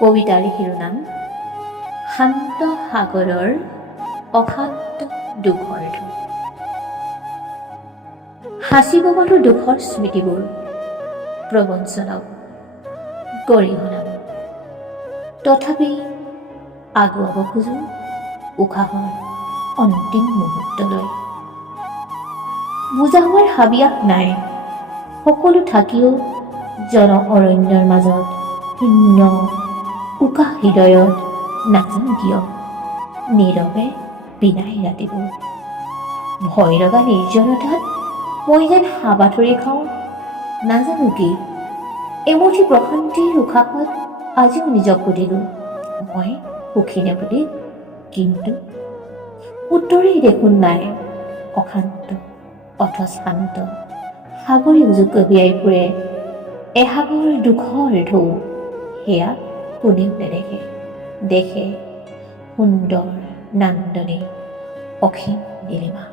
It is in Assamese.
কবিতাৰ শিৰোনাম শান্ত সাগৰৰ অশান্ত দুখৰ ঢৌ। সাঁচিব পাৰো দুখৰ স্মৃতিবোৰ প্ৰবঞ্চনাক গৰিহণাম, তথাপি আগুৱাব খোজো উশাহৰ অন্তিম মুহূৰ্তলৈ। বুজা হোৱাৰ হাবিয়াস নাই, সকলো থাকিও জন অৰণ্যৰ মাজত শূন্য উশাহ হৃদয়ত নাজানো কিয় নীৰৱে বিনাই ৰাতিবোৰ। ভয় লগা নিৰ্জনতাত মই যেন হাবাথৰি খাওঁ, নাজানো কি এমুঠি প্ৰশান্তিৰ উশাহত আজিও নিজক সুধিলোঁ মই সুখীনে বুলি, কিন্তু উত্তৰেই দেখোন নাই। অশান্ত অথচ শান্ত সাগৰে উজু কঢ়িয়াই ফুৰে এসাগৰ দুখৰ ঢৌ। সেয়া কোনেও নেদেখে, দেখে সুন্দৰ নান্দনিক অসীম নীলিমা।